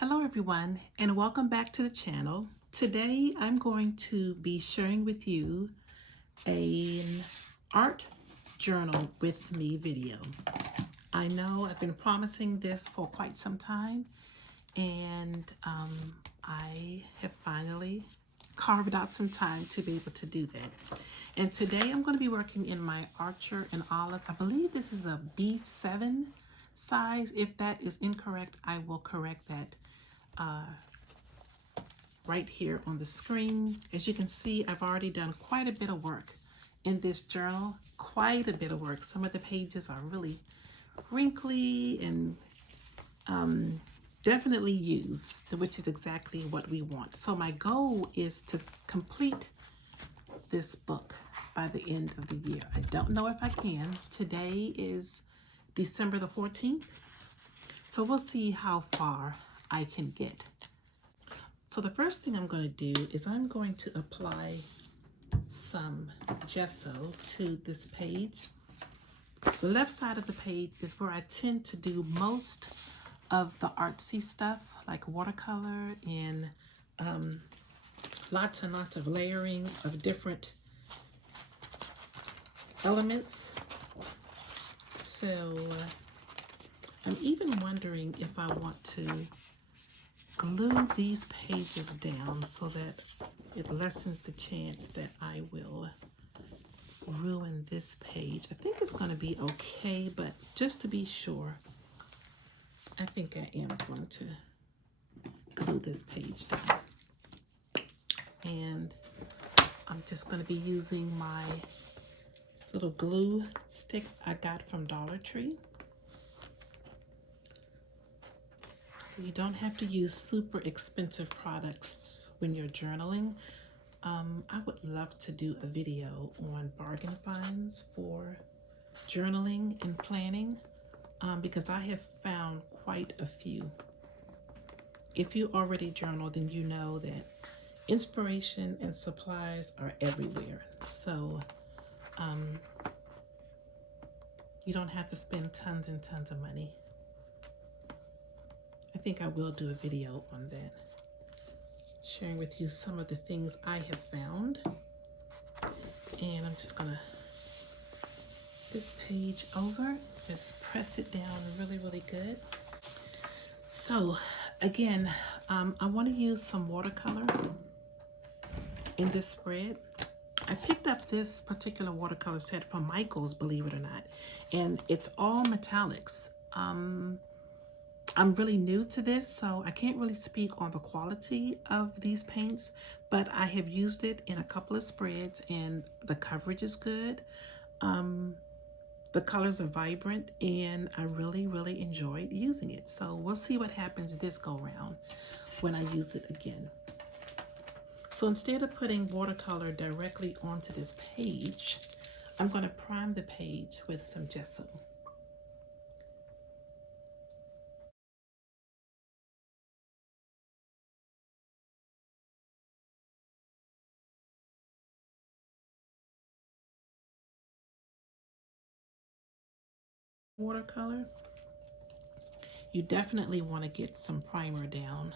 Hello everyone, and welcome back to the channel. Today I'm going to be sharing with you an art journal with me video. I know I've been promising this for quite some time, and I have finally carved out some time to be able to do that. And today I'm going to be working in my Archer and Olive. I believe this is a B7 size. If that is incorrect, I will correct that right here on the screen. As you can see, I've already done quite a bit of work in this journal, quite a bit of work. Some of the pages are really wrinkly and definitely used, which is exactly what we want. So my goal is to complete this book by the end of the year. I don't know if I can. Today is December the 14th, so we'll see how far I can get. So the first thing I'm going to do is I'm going to apply some gesso to this page. The left side of the page is where I tend to do most of the artsy stuff, like watercolor and lots and lots of layering of different elements. So I'm even wondering if I want to glue these pages down so that it lessens the chance that I will ruin this page. I think it's going to be okay, but just to be sure, I think I am going to glue this page down. And I'm just going to be using my little glue stick I got from Dollar Tree. You don't have to use super expensive products when you're journaling. I would love to do a video on bargain finds for journaling and planning because I have found quite a few. If you already journal, then you know that inspiration and supplies are everywhere. So you don't have to spend tons and tons of money. I think I will do a video on that, sharing with you some of the things I have found. And I'm just gonna this page over, just press it down really, really good. So again, I want to use some watercolor in this spread. I picked up this particular watercolor set from Micheals, believe it or not, and it's all metallics. I'm really new to this, so I can't really speak on the quality of these paints, but I have used it in a couple of spreads and the coverage is good. The colors are vibrant and I really, really enjoyed using it. So we'll see what happens this go round when I use it again. So instead of putting watercolor directly onto this page, I'm going to prime the page with some gesso. Watercolor, you definitely want to get some primer down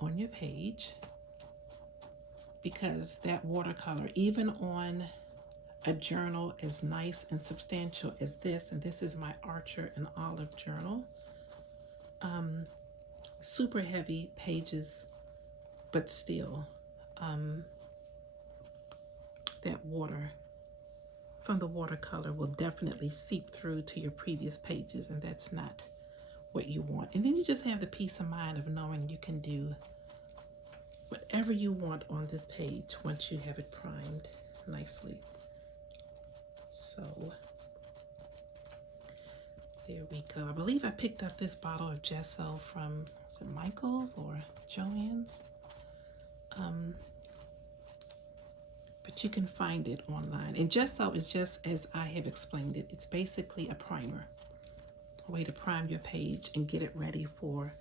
on your page because that watercolor, even on a journal as nice and substantial as this, and this is my Archer and Olive journal, super heavy pages, but still that water from the watercolor will definitely seep through to your previous pages, and that's not what you want. And then you just have the peace of mind of knowing you can do whatever you want on this page once you have it primed nicely. So there we go. I believe I picked up this bottle of gesso from, is it Micheals or Joann's? But you can find it online. And gesso is just as I have explained it. It's basically a primer, a way to prime your page and get it ready for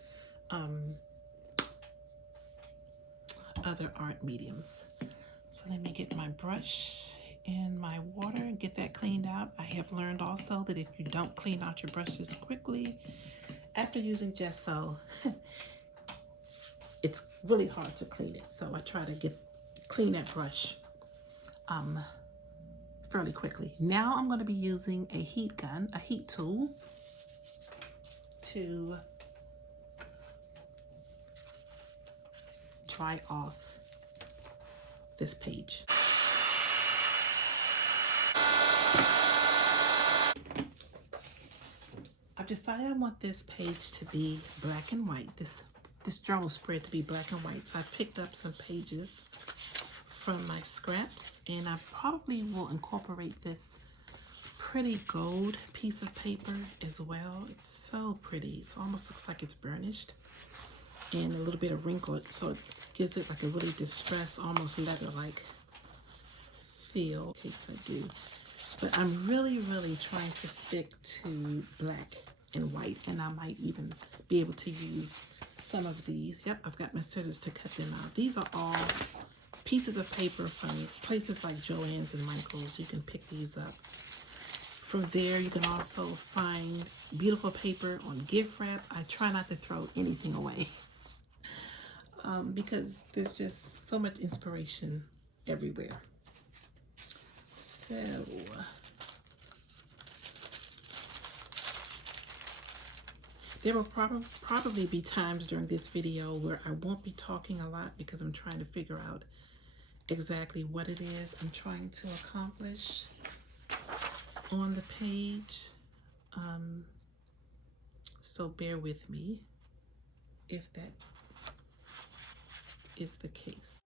other art mediums. So let me get my brush and my water and get that cleaned out. I have learned also that if you don't clean out your brushes quickly after using gesso, it's really hard to clean it. So I try to clean that brush fairly quickly. Now I'm going to be using a heat gun, a heat tool, to dry off this page. I've decided I want this page to be black and white, this journal spread to be black and white. So I picked up some pages from my scraps, and I probably will incorporate this pretty gold piece of paper as well. It's so pretty. It almost looks like it's burnished and a little bit of wrinkled, so it gives it like a really distressed, almost leather-like feel, in case I do. But I'm really trying to stick to black and white, and I might even be able to use some of these. Yep, I've got my scissors to cut them out. These are all pieces of paper from places like Joann's and Micheals. You can pick these up. From there, you can also find beautiful paper on gift wrap. I try not to throw anything away because there's just so much inspiration everywhere. So there will probably be times during this video where I won't be talking a lot because I'm trying to figure out exactly what it is I'm trying to accomplish on the page. So bear with me if that is the case.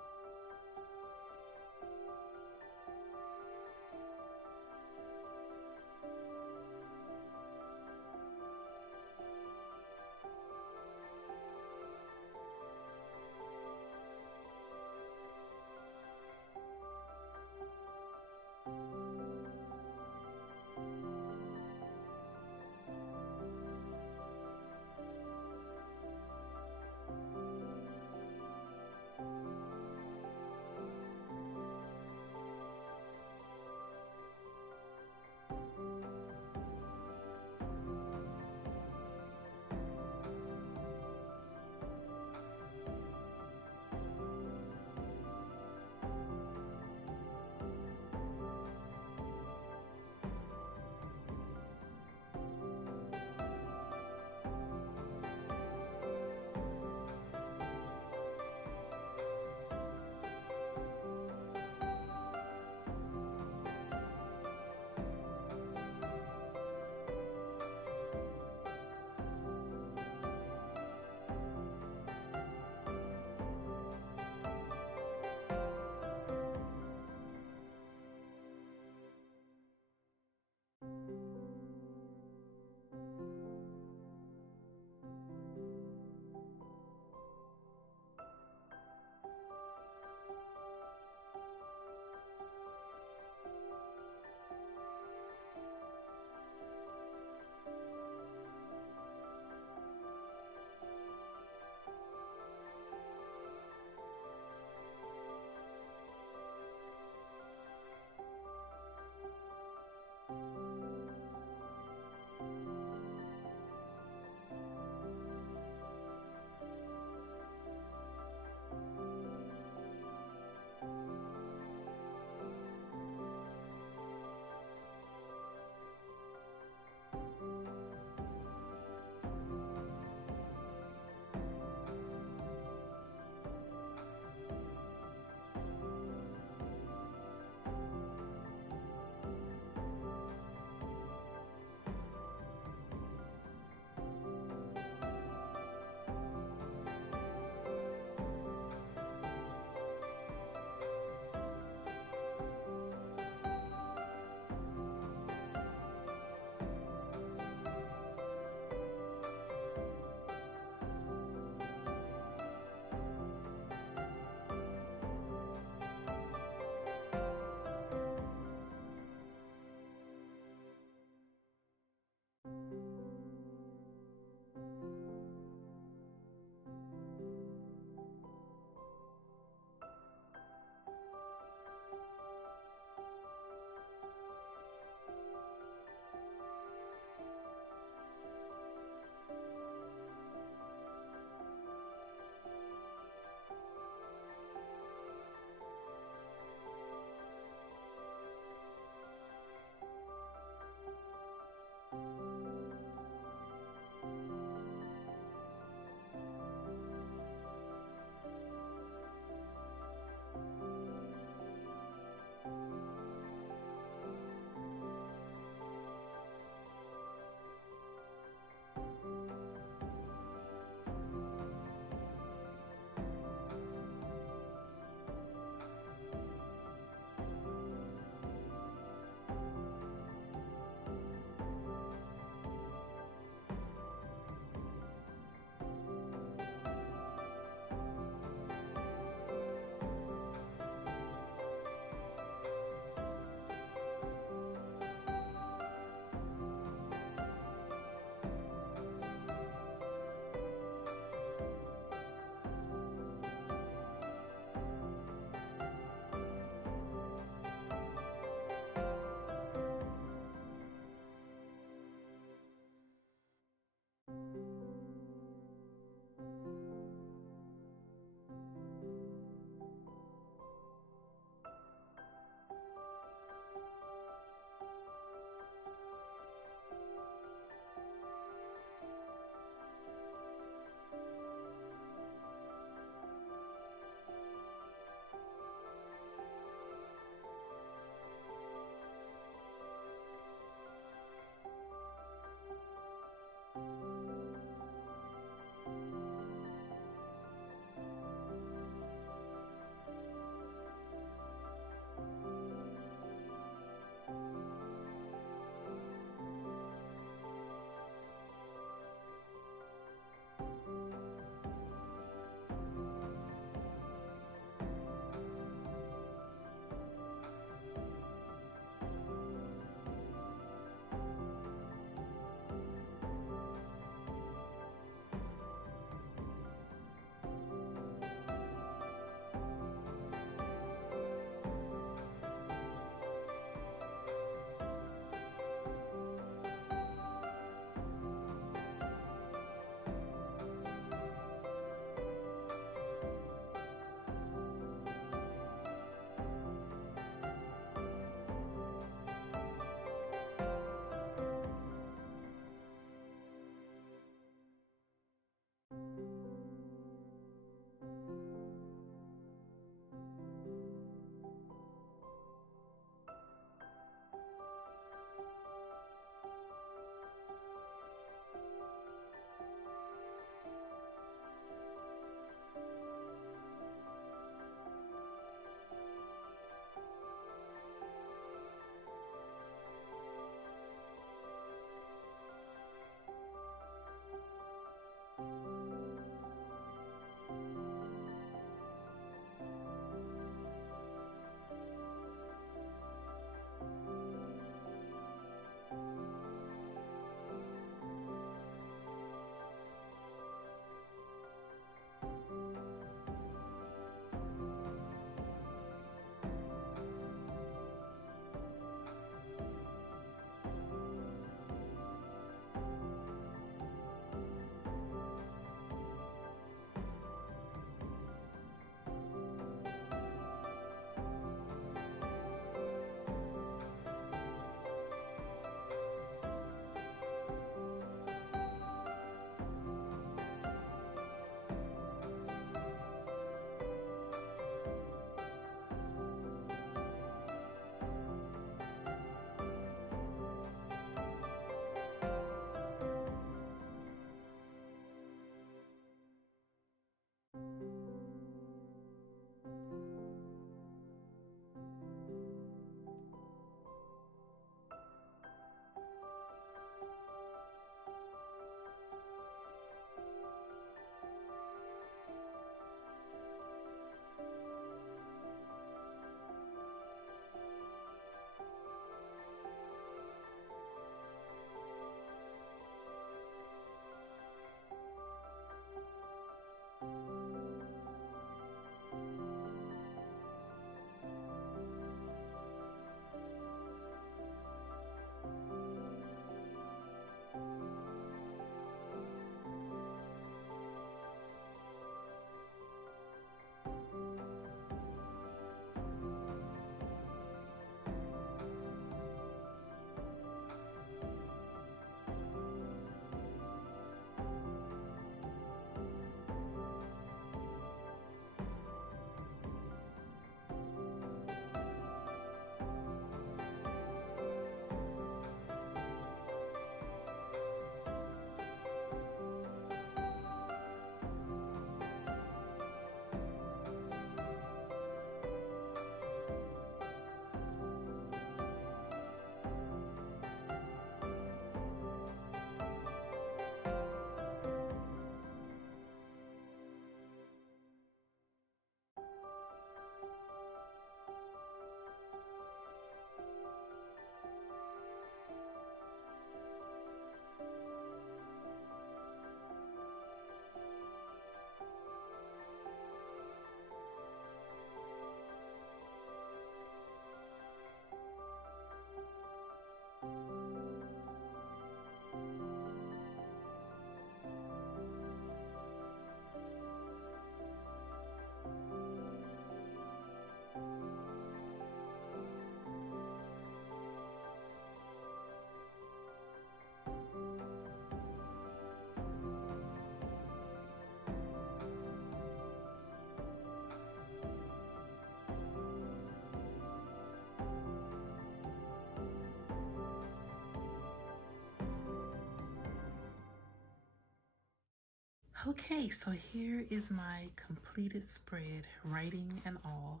Okay, so here is my completed spread, writing and all.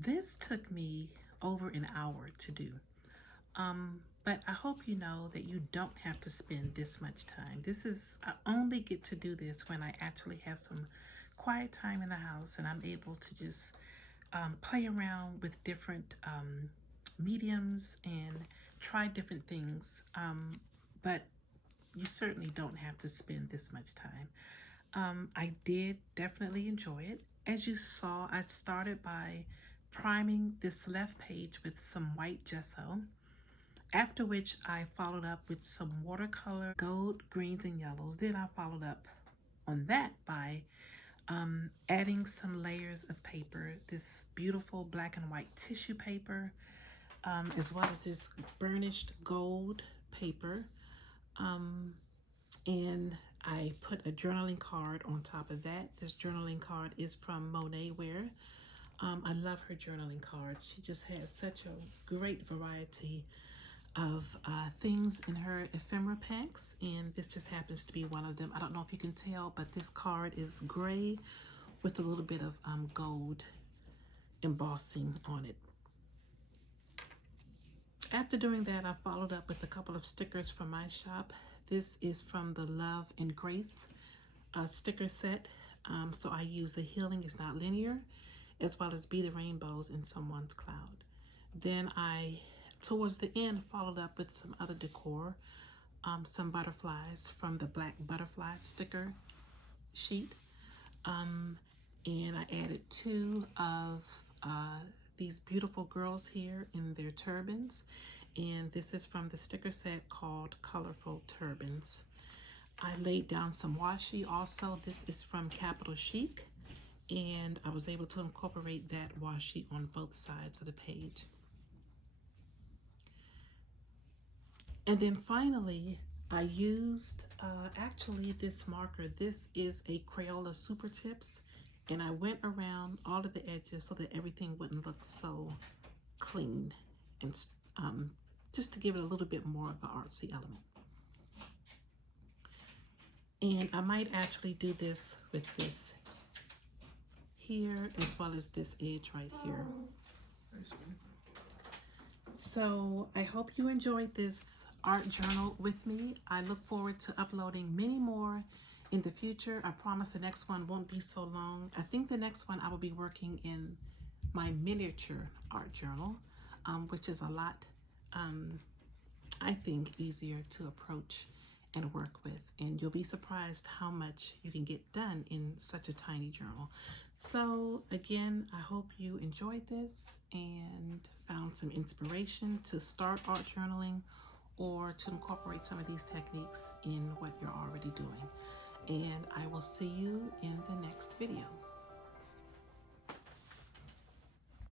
This took me over an hour to do. But I hope you know that you don't have to spend this much time. I only get to do this when I actually have some quiet time in the house and I'm able to just play around with different mediums and try different things. But you certainly don't have to spend this much time. I did definitely enjoy it. As you saw, I started by priming this left page with some white gesso, after which I followed up with some watercolor, gold, greens, and yellows. Then I followed up on that by adding some layers of paper, this beautiful black and white tissue paper, as well as this burnished gold paper. And I put a journaling card on top of that. This journaling card is from Monet Wear. I love her journaling cards. She just has such a great variety of things in her ephemera packs, and this just happens to be one of them. I don't know if you can tell, but this card is gray with a little bit of gold embossing on it. After doing that, I followed up with a couple of stickers from my shop. This is from the Love and Grace sticker set. So I use the Healing is Not Linear, as well as Be the Rainbows in Someone's Cloud. Then towards the end, followed up with some other decor, some butterflies from the Black Butterfly sticker sheet. And I added two of these beautiful girls here in their turbans. And this is from the sticker set called Colorful Turbans. I laid down some washi also. This is from Capital Chic. And I was able to incorporate that washi on both sides of the page. And then finally, I used actually this marker. This is a Crayola Supertips, and I went around all of the edges so that everything wouldn't look so clean, and just to give it a little bit more of an artsy element. And I might actually do this with this here as well as this edge right here. So I hope you enjoyed this art journal with me. I look forward to uploading many more in the future. I promise the next one won't be so long. I think the next one I will be working in my miniature art journal, which is a lot, I think, easier to approach and work with. And you'll be surprised how much you can get done in such a tiny journal. So again, I hope you enjoyed this and found some inspiration to start art journaling or to incorporate some of these techniques in what you're already doing. And I will see you in the next video.